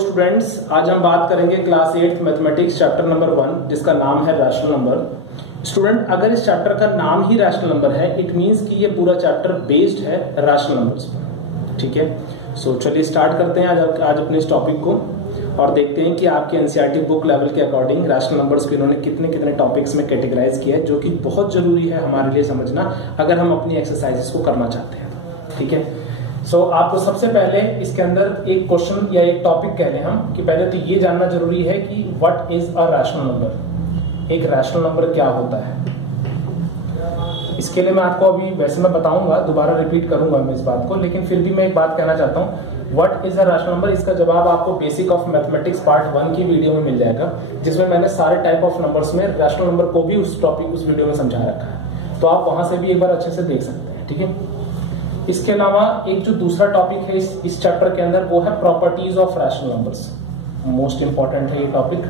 Students, आज हम बात करेंगे क्लास 8 मैथमेटिक्स चैप्टर नंबर 1 जिसका नाम है रैशनल नंबर। स्टूडेंट, अगर इस चैप्टर का नाम ही रैशनल नंबर है, इट मींस कि ये पूरा चैप्टर बेस्ड है रैशनल नंबर्स पर। ठीक है, सो चलिए स्टार्ट करते हैं आज अपने इस टॉपिक को और देखते हैं कि आपके एनसीईआरटी बुक लेवल के अकॉर्डिंग रैशनल नंबर्स को इन्होंने कितने कितने टॉपिक्स में कैटेगराइज किया है, जो कि बहुत जरूरी है हमारे लिए समझना अगर हम अपनी एक्सरसाइजेस को करना चाहते हैं। ठीक है, सो आपको सबसे पहले इसके अंदर एक क्वेश्चन या एक टॉपिक कह लें हम कि पहले तो ये जानना जरूरी है कि what is a rational number. एक रैशनल नंबर क्या होता है, इसके लिए मैं आपको अभी वैसे मैं बताऊंगा, दोबारा रिपीट करूंगा मैं इस बात को, लेकिन फिर भी मैं एक बात कहना चाहता हूँ। What is a rational number, इसका जवाब आपको बेसिक ऑफ मैथमेटिक्स पार्ट 1 की वीडियो में मिल जाएगा, जिसमें मैंने सारे टाइप ऑफ नंबर्स में रैशनल नंबर को भी उस वीडियो में समझा रखा है, तो आप वहां से भी एक बार अच्छे से देख सकते हैं। ठीक है, इसके अलावा एक जो दूसरा टॉपिक है इस चैप्टर के अंदर, वो है properties of rational numbers. Most important है ये topic,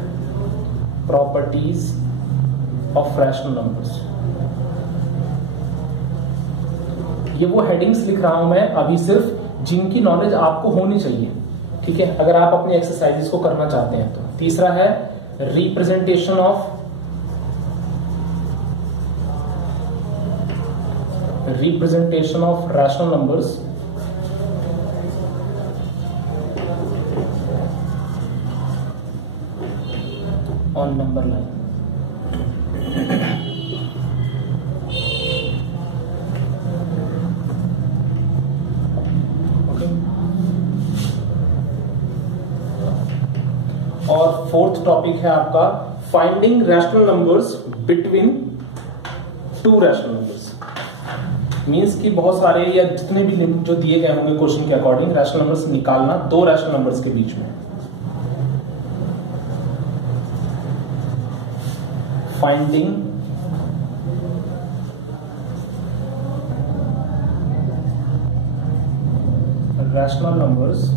properties of rational numbers. ये वो हेडिंग्स लिख रहा हूं मैं अभी सिर्फ जिनकी नॉलेज आपको होनी चाहिए। ठीक है, अगर आप अपनी एक्सरसाइजेस को करना चाहते हैं तो। तीसरा है representation of rational numbers on number line. और फोर्थ टॉपिक है आपका finding rational numbers between two rational numbers. Means कि बहुत सारे या जितने भी जो दिए गए होंगे क्वेश्चन के अकॉर्डिंग रैशनल नंबर्स निकालना दो रैशनल नंबर्स के बीच में। Finding rational numbers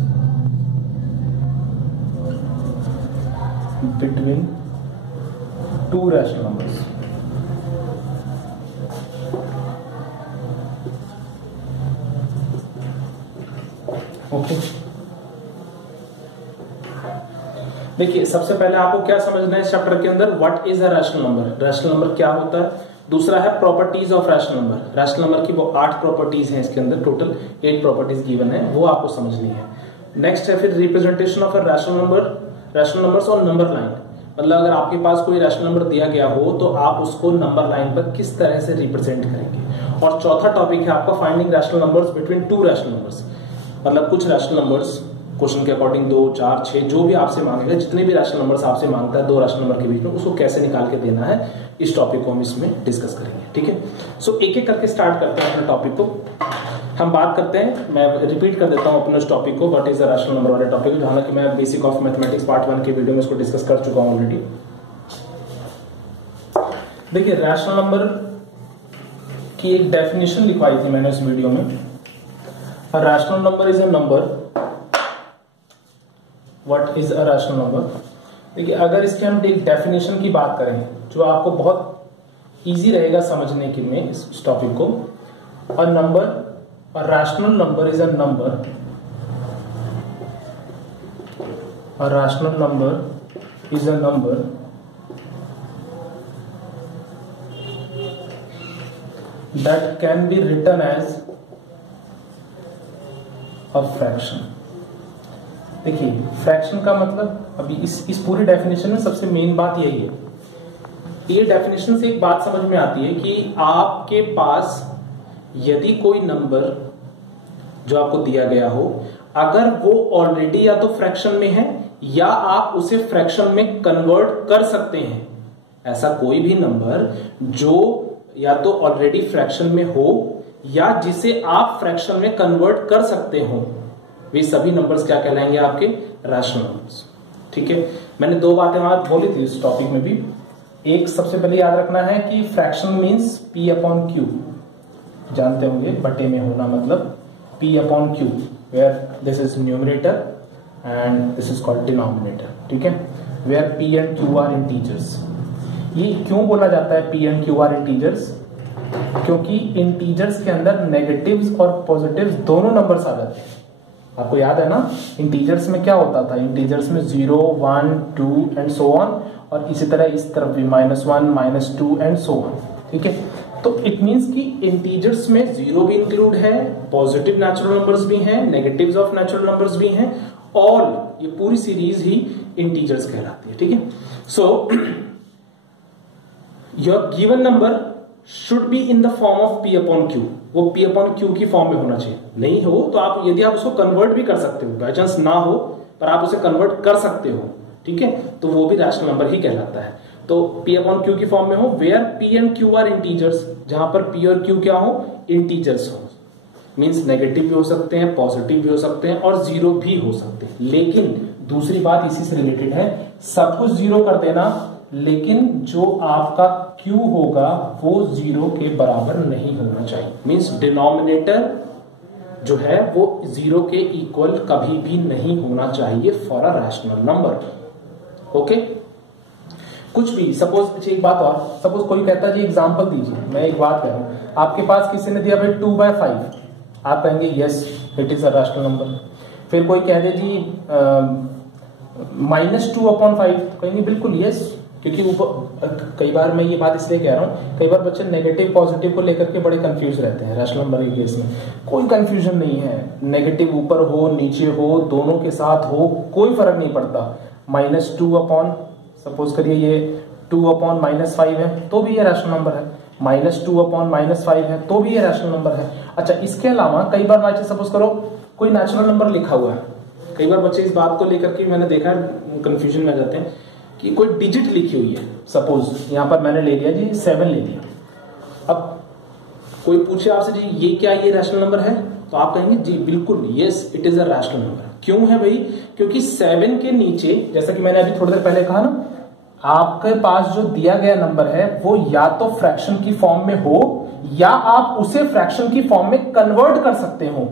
between two rational numbers. Okay, देखिए सबसे पहले आपको क्या समझना है इस चैप्टर के अंदर, what is a rational number. Rational number क्या होता है। दूसरा है properties of rational number. Rational number की वो 8 प्रॉपर्टीज हैं, इसके अंदर टोटल 8 प्रॉपर्टीज गिवन है, वो आपको समझनी है। नेक्स्ट है फिर representation of a rational numbers on number line. मतलब अगर आपके पास कोई रैशनल नंबर दिया गया हो तो आप उसको नंबर लाइन पर किस तरह से रिप्रेजेंट करेंगे। और चौथा टॉपिक है आपका finding rational numbers between two rational numbers. मतलब कुछ रैशनल नंबर्स क्वेश्चन के अकॉर्डिंग 2, 4, 6 जो भी आपसे मांगेगा, जितने भी रैशनल नंबर्स आपसे मांगता है दो रैशनल नंबर के बीच में, उसको कैसे निकाल के देना है, इस टॉपिक को हम इसमें डिस्कस करेंगे। ठीक है, सो एक एक करके स्टार्ट करते हैं अपने टॉपिक को। हम बात करते हैं, मैं रिपीट कर देता हूं अपने उस टॉपिक को, what is the rational number वाले टॉपिक, हालांकि मैं बेसिक ऑफ मैथमेटिक्स पार्ट 1 के वीडियो में इसको डिस्कस कर चुका हूं ऑलरेडी। देखिए रैशनल नंबर की एक डेफिनेशन लिखवाई थी मैंने उस वीडियो में। A rational number is a number. What is a rational number? देखिए अगर इसके हम एक डेफिनेशन की बात करें जो आपको बहुत इजी रहेगा समझने के में इस टॉपिक को। A rational number is a number. A rational number is a number that can be written as fraction. देखिए फ्रैक्शन का मतलब अभी इस पूरी डेफिनेशन में सबसे मेन बात यही है। ये डेफिनेशन से एक बात समझ में आती है कि आपके पास यदि कोई नंबर जो आपको दिया गया हो, अगर वो ऑलरेडी या तो फ्रैक्शन में है या आप उसे फ्रैक्शन में कन्वर्ट कर सकते हैं। ऐसा कोई भी नंबर जो या तो ऑलरेडी फ्रैक्शन में हो या जिसे आप फ्रैक्शन में कन्वर्ट कर सकते हो, वे सभी नंबर्स क्या कहलाएंगे, आपके रैशनल नंबर्स। ठीक है, मैंने 2 बातें वहां बोली थी इस टॉपिक में भी। एक सबसे पहले याद रखना है कि fraction means P upon Q, जानते होंगे बटे में होना मतलब P upon Q, where this is numerator and this is called denominator. ठीक है, where P and Q are integers. ये क्यों बोला जाता है P and Q are integers, क्योंकि इंटीजर्स के अंदर नेगेटिव्स और पॉजिटिव्स दोनों नंबर्स आ जाते हैं। आपको याद है ना, इंटीजर्स में क्या होता था, इंटीजर्स में 0, 1, 2 एंड सो ऑन, और इसी तरह इस तरफ भी -1, -2 एंड सो ऑन। ठीक है, तो इट मींस कि इंटीजर्स में 0 भी इंक्लूड है, पॉजिटिव नेचुरल नंबर्स भी हैं, नेगेटिव्स ऑफ नेचुरल नंबर्स भी हैं, ऑल ये पूरी सीरीज ही इंटीजर्स कहलाती है। ठीक है, so your given number should be in the form of P upon Q, वो P अपॉन Q की फॉर्म में होना चाहिए। नहीं हो तो आप, यदि आप उसको कन्वर्ट भी कर सकते हो, बाई चांस ना हो पर आप उसे कन्वर्ट कर सकते हो, ठीक है, तो वो भी रैशनल नंबर ही कहलाता है। तो P अपॉन Q की फॉर्म में हो, where P and Q are integers, जहां पर P और Q क्या हो, इंटीजर्स हो, मींस नेगेटिव भी हो सकते हैं, पॉजिटिव भी हो सकते हैं और 0 भी हो सकते हैं। लेकिन दूसरी बात इसी से रिलेटेड है, सब कुछ 0 कर देना, लेकिन जो आपका Q होगा वो 0 के बराबर नहीं होना चाहिए, मींस डिनोमिनेटर जो है वो 0 के इक्वल कभी भी नहीं होना चाहिए for a rational number. Okay, कुछ भी सपोज, एक बात और, सपोज कोई कहता है जी एग्जांपल दीजिए, मैं एक बात कह रहा हूं, आपके पास किसी ने दिया भाई 2/5, आप कहेंगे yes it is a rational number. फिर कोई कह दे जी -2/5, कहेंगे बिल्कुल यस, क्योंकि कई बार मैं ये बात इसलिए कह रहा हूं, कई बार बच्चे नेगेटिव पॉजिटिव को लेकर के बड़े कंफ्यूज रहते हैं। रैशनल नंबर के केस में कोई कंफ्यूजन नहीं है, नेगेटिव ऊपर हो नीचे हो दोनों के साथ हो कोई फर्क नहीं पड़ता। -2 अपॉन, सपोज करिए ये 2/-5 है तो भी ये रैशनल नंबर है, -2/-5 है तो भी ये रैशनल नंबर है। अच्छा, इसके अलावा कई बार बाई सपोज करो कोई नेचुरल नंबर लिखा हुआ है, कई बार बच्चे इस बात को लेकर के मैंने देखा है कंफ्यूजन में आ जाते हैं कि कोई डिजिट लिखी हुई है, सपोज यहां पर मैंने ले लिया जी 7 ले लिया, अब कोई पूछे आपसे जी ये क्या, ये रैशनल नंबर है, तो आप कहेंगे जी बिल्कुल yes it is a rational number. क्यों है भाई, क्योंकि 7 के नीचे, जैसा कि मैंने अभी थोड़ी देर पहले कहा ना, आपके पास जो दिया गया नंबर है वो या तो फ्रैक्शन की फॉर्म में हो या आप उसे फ्रैक्शन की फॉर्म में कन्वर्ट कर सकते हो,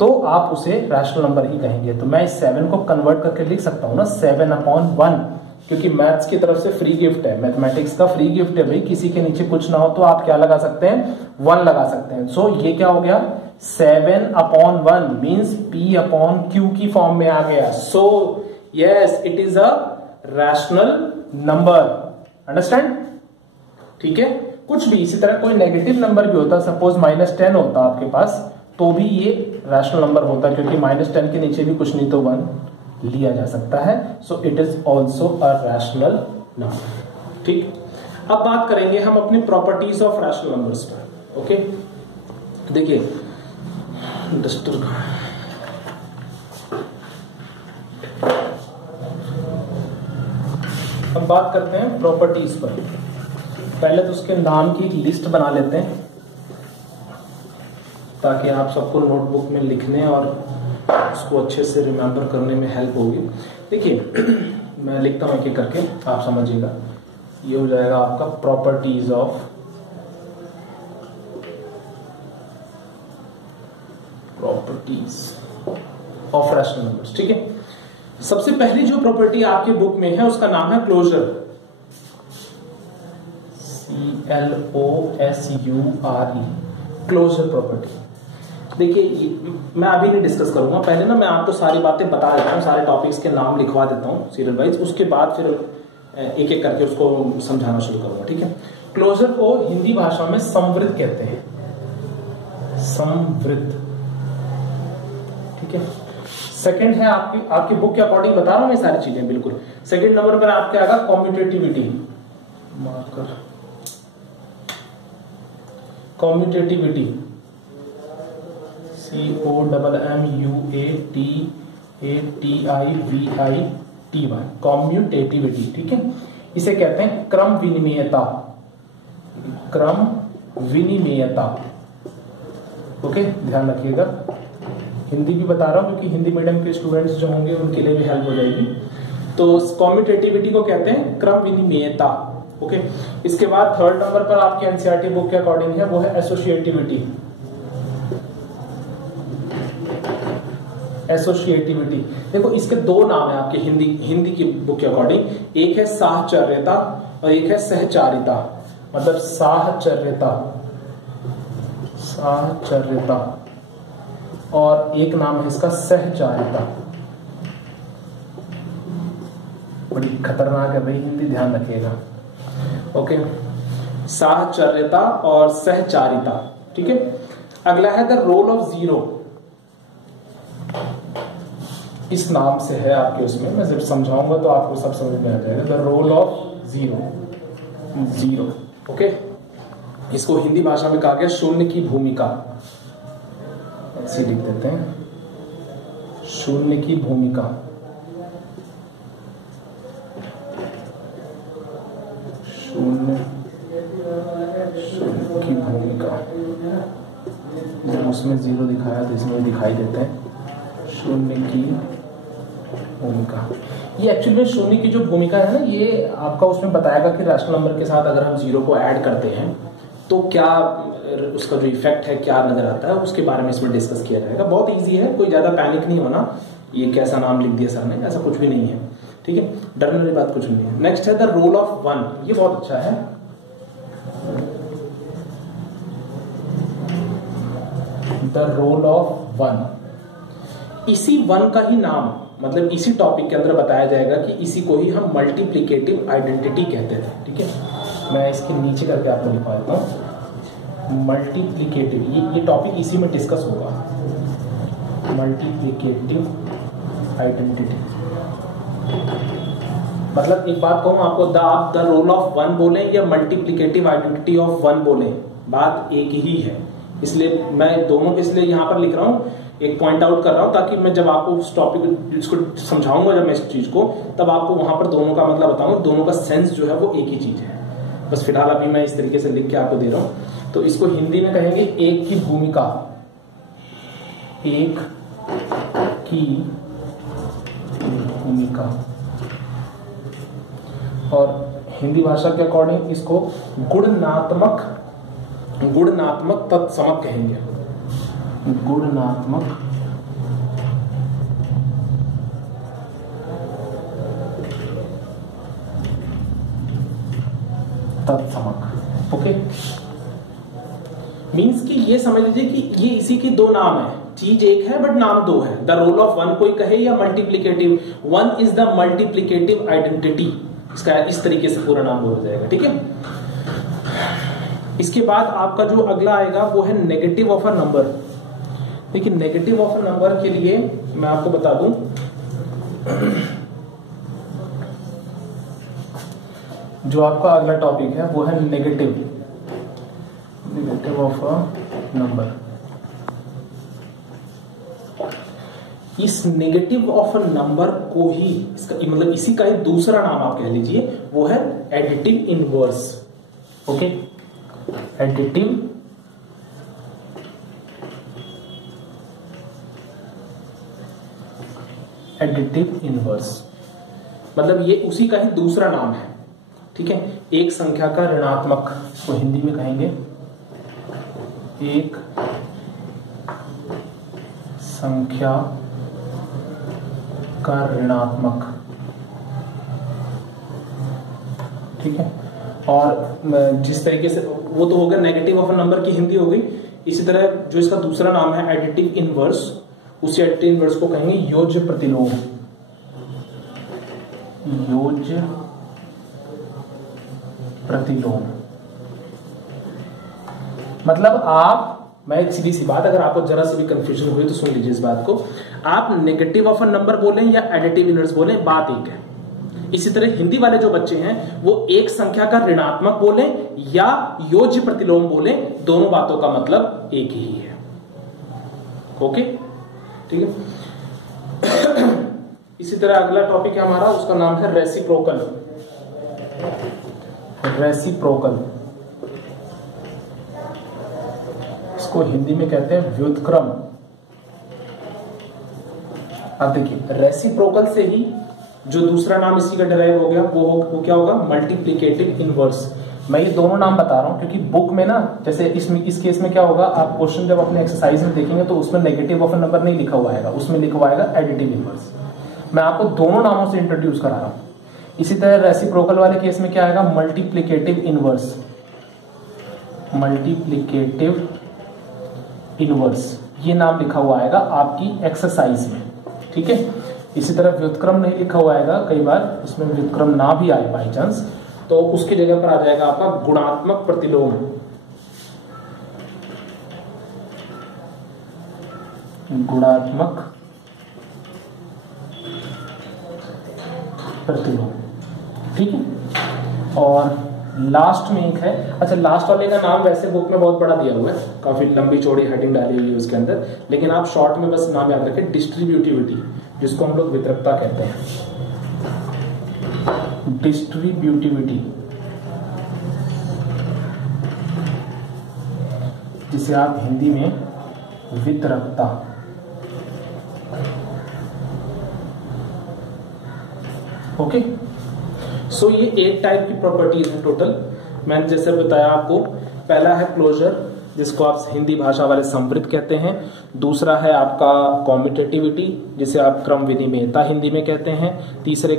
तो आप उसे रैशनल नंबर ही कहेंगे। तो मैं इस 7 को कन्वर्ट करके लिख सकता हूं ना 7/1, क्योंकि मैथ्स की तरफ से फ्री गिफ्ट है, मैथमेटिक्स का फ्री गिफ्ट है भाई, किसी के नीचे कुछ ना हो तो आप क्या लगा सकते हैं, 1 लगा सकते हैं। सो ये क्या हो गया, 7/1 मींस P अपॉन Q की फॉर्म में आ गया। So yes it is a rational number, understand, ठीक है। कुछ भी इसी तरह कोई नेगेटिव नंबर भी होता, सपोज -10 होता आपके पास, तो भी ये रैशनल नंबर होता, क्योंकि -10 के नीचे भी कुछ नहीं तो 1 लिया जा सकता है। So it is also a rational number. ठीक, अब बात करेंगे हम अपनी प्रॉपर्टीज ऑफ रैशनल नंबर्स पर। ओके, देखिए डस्टर, अब बात करते हैं प्रॉपर्टीज पर। पहले तो उसके नाम की एक लिस्ट बना लेते हैं ताकि आप सबको नोटबुक में लिखने और उसको अच्छे से रिमेंबर करने में हेल्प होगी। देखिए मैं लिखता हूं एक एक करके, आप समझिएगा। ये हो जाएगा आपका प्रॉपर्टीज ऑफ रैशनल नंबर्स। ठीक है, सबसे पहली जो प्रॉपर्टी आपके बुक में है उसका नाम है क्लोजर, CLOSURE, क्लोजर प्रॉपर्टी। देखिए मैं अभी नहीं डिस्कस करूंगा, पहले ना मैं आपको सारी बातें बता देता हूँ, सारे टॉपिक्स के नाम लिखवा देता हूँ सीरियल वाइज, उसके बाद फिर एक एक करके उसको समझाना शुरू करूंगा। ठीक है, क्लोजर को हिंदी भाषा में समवृत्त कहते हैं, समवृत्त। ठीक है, सेकंड है आपकी बुक के अकॉर्डिंग बता रहा हूं मैं सारी चीजें बिल्कुल। सेकंड नंबर पर आपके आएगा कॉम्यूटेटिविटी, मार्कर कॉम्यूटेटिविटी, COMMUATATIVITY, कॉम्यूटेटिविटी। ठीक है, इसे कहते हैं क्रम विनिमेयता, क्रम विनिमेयता। ओके, ध्यान रखिएगा, हिंदी भी बता रहा हूं क्योंकि हिंदी मीडियम के स्टूडेंट्स जो होंगे उनके लिए भी हेल्प हो जाएगी। तो कॉम्यूटेटिविटी को कहते हैं क्रम विनिमेयता। ओके, इसके बाद थर्ड नंबर पर आपकी एनसीईआरटी बुक के अकॉर्डिंग है वो है एसोसिएटिविटी, एसोसिएटिविटी। देखो इसके दो नाम है आपके हिंदी की बुक के अकॉर्डिंग, एक है साहचर्यता और एक है सहचारिता। मतलब साहचर्यता, साहचर्यता और एक नाम है इसका सहचारिता। बड़ी खतरनाक है भाई हिंदी, ध्यान रखिएगा। ओके, साहचर्यता और सहचारिता। ठीक है, अगला है द रोल ऑफ जीरो। इस नाम से है आपके उसमें, मैं जब समझाऊंगा तो आपको सब समझ में आ जाएगा। The role of zero. Okay, इसको हिंदी भाषा में कहा गया शून्य की भूमिका। ऐसे लिख देते हैं, शून्य की भूमिका। शून्य की भूमिका। जब उसमें जीरो दिखाया तो इसमें दिखाई देते हैं शून्य की भूमिका। ये एक्चुअली में शून्य की जो भूमिका है ना, ये आपका उसमें बताएगा कि रैशनल नंबर के साथ अगर हम जीरो को ऐड करते हैं तो क्या उसका जो इफेक्ट है क्या नजर आता है, उसके बारे में इसमें डिस्कस किया जाएगा। बहुत इजी है, कोई ज्यादा पैनिक नहीं होना। ये कैसा नाम लिख दिया सर ने, ऐसा कुछ भी नहीं है। ठीक है, डरने वाली बात कुछ नहीं है। नेक्स्ट है द रोल ऑफ वन। ये बहुत अच्छा है। The role of one. इसी वन का ही नाम, मतलब इसी टॉपिक के अंदर बताया जाएगा कि इसी को ही हम मल्टीप्लिकेटिव आइडेंटिटी कहते थे। ठीक है, मैं इसके नीचे करके आपको लिखवा देता हूं। मल्टीप्लिकेटिव, ये टॉपिक इसी में डिस्कस होगा। मल्टीप्लिकेटिव आइडेंटिटी मतलब एक बात कहूं आपको, आप द रोल ऑफ वन बोले या मल्टीप्लिकेटिव आइडेंटिटी ऑफ वन बोले, बात एक ही है। इसलिए मैं दोनों को इसलिए यहां पर लिख रहा हूं, एक पॉइंट आउट कर रहा हूं, ताकि मैं जब आपको उस टॉपिक इसको समझाऊंगा जब मैं इस चीज को, तब आपको वहां पर दोनों का मतलब बताऊंगा। दोनों का सेंस जो है वो एक ही चीज है। बस फिलहाल अभी मैं इस तरीके से लिख के आपको दे रहा हूं। तो इसको हिंदी में कहेंगे एक की भूमिका। एक की भूमिका। और हिंदी भाषा के अकॉर्डिंग इसको गुणनात्मक तत्समक कहेंगे। गुणनात्मक तत्समक। ओके, मीन्स कि ये समझ लीजिए कि ये इसी के दो नाम है। चीज एक है बट नाम दो है। द रोल ऑफ वन कोई कहे या multiplicative, one is the multiplicative identity. इसका इस तरीके से पूरा नाम बोला जाएगा। ठीक है, इसके बाद आपका जो अगला आएगा वो है नेगेटिव ऑफ अ नंबर। देखिए, नेगेटिव ऑफ अ नंबर के लिए मैं आपको बता दूं, जो आपका अगला टॉपिक है वो है नेगेटिव ऑफ अ नंबर। इस नेगेटिव ऑफ अ नंबर को ही, इसका मतलब इसी का ही दूसरा नाम आप कह लीजिए, वो है additive inverse. Okay, additive inverse मतलब ये उसी का ही दूसरा नाम है। ठीक है, एक संख्या का ऋणात्मक को हिंदी में कहेंगे एक संख्या का ऋणात्मक। ठीक है, और जिस तरीके से वो तो हो गया नेगेटिव ऑफ अ नंबर की हिंदी हो गई। इसी तरह जो इसका दूसरा नाम है एडिटिव इनवर्स, उसी एडिटिव इनवर्स को कहेंगे योज्य प्रतिलोम। योज्य प्रतिलोम मतलब मैं एक सीधी सी बात, अगर आपको जरा सी भी कंफ्यूजन हुई तो सुन लीजिए इस बात को। आप नेगेटिव ऑफ अ नंबर बोले या एडिटिव इनवर्स बोले, बात एक है। इसी तरह हिंदी वाले जो बच्चे हैं वो एक संख्या का ऋणात्मक बोले या योज्य प्रतिलोम बोले, दोनों बातों का मतलब एक ही है। ओके, ठीक है। इसी तरह अगला टॉपिक है हमारा, उसका नाम है रेसिप्रोकल। रेसिप्रोकल इसको हिंदी में कहते हैं व्युत्क्रम। अब देखिए, रेसिप्रोकल से ही जो दूसरा नाम इसी का डिराइव हो गया वो क्या होगा, मल्टीप्लिकेटिव इनवर्स। मैं ये दोनों नाम बता रहा हूं क्योंकि बुक में ना, जैसे इस केस में क्या होगा, आप क्वेश्चन जब अपने एक्सरसाइज में देखेंगे तो उसमें नेगेटिव ऑफ अ नंबर नहीं लिखा हुआ आएगा, उसमें लिखा हुआ आएगा एडिटिव इनवर्स। मैं आपको दोनों नामों से इंट्रोड्यूस करा रहा हूं। इसी तरह रेसिप्रोकल वाले केस में क्या आएगा, मल्टीप्लिकेटिव इनवर्स। मल्टीप्लिकेटिव इनवर्स ये नाम लिखा हुआ आएगा आपकी एक्सरसाइज में, ठीक है। इसी तरह व्युत्क्रम नहीं लिखा हुआ आएगा, कई बार इसमें व्युत्क्रम ना भी आए बाई चांस, तो उसकी जगह पर आ जाएगा आपका गुणात्मक प्रतिलोम। गुणात्मक प्रतिलोम, ठीक है। और लास्ट में एक है, अच्छा लास्ट वाले का नाम वैसे बुक में बहुत बड़ा दिया हुआ है, काफी लंबी चौड़ी हेडिंग डाली हुई है उसके अंदर, लेकिन आप शॉर्ट में बस नाम याद रखें, डिस्ट्रीब्यूटिविटी, जिसको हम लोग वितरकता कहते हैं। डिस्ट्रीब्यूटिविटी, जिसे आप हिंदी में वितरकता, ओके। सो ये 8 टाइप की प्रॉपर्टीज है टोटल। मैंने जैसे बताया आपको, पहला है क्लोजर, जिसको आप हिंदी भाषा वाले संवृत कहते हैं। दूसरा है आपका कॉम्यूटेटिविटी, जिसे आप क्रम विनिमेयता हिंदी में कहते हैं। तीसरी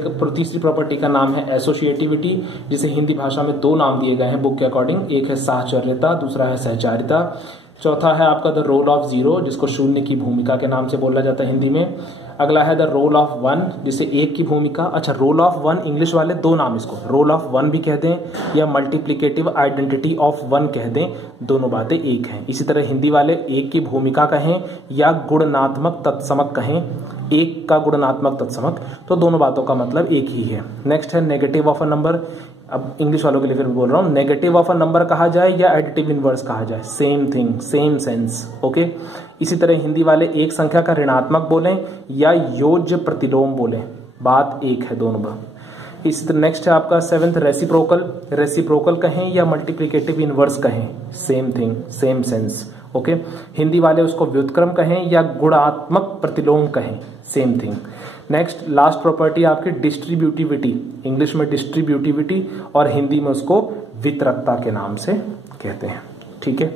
प्रॉपर्टी का नाम है एसोसिएटिविटी, जिसे हिंदी भाषा में 2 नाम दिए गए हैं बुक के अकॉर्डिंग, एक है साहचर्यता, दूसरा है सहचारिता। चौथा है आपका द रोल ऑफ जीरो, जिसको शून्य की भूमिका के नाम से बोला जाता है हिंदी में। अगला है द रोल ऑफ वन, जिसे एक की भूमिका, अच्छा रोल ऑफ वन इंग्लिश वाले 2 नाम इसको, रोल ऑफ वन भी कह दें या मल्टीप्लिकेटिव आइडेंटिटी ऑफ वन कह दें, दोनों बातें एक हैं। इसी तरह हिंदी वाले एक की भूमिका कहें या गुणनात्मक तत्समक कहें, एक का गुणनात्मक तत्समक, तो दोनों बातों का मतलब एक ही है। नेक्स्ट है नेगेटिव ऑफ अ नंबर, अब इंग्लिश वालों के लिए फिर बोल रहा हूं, नेगेटिव ऑफ अ नंबर कहा जाए या एडिटिव इनवर्स कहा जाए, same thing, same sense, okay. इसी तरह हिंदी वाले एक संख्या का ऋणात्मक बोलें या योज्य प्रतिलोम बोलें, बात एक है दोनों बात। इसी तरह नेक्स्ट है आपका 7th रेसिप्रोकल, रेसिप्रोकल कहें या मल्टीप्लिकेटिव इनवर्स कहें, same thing, same sense, okay. Hindi वाले उसको व्युत्क्रम कहें या गुणात्मक प्रतिलोम कहें, same thing. Next last property आपकी डिस्ट्रीब्यूटिविटी, इंग्लिश में डिस्ट्रीब्यूटिविटी और हिंदी में उसको वितरकता के नाम से कहते हैं, ठीक है।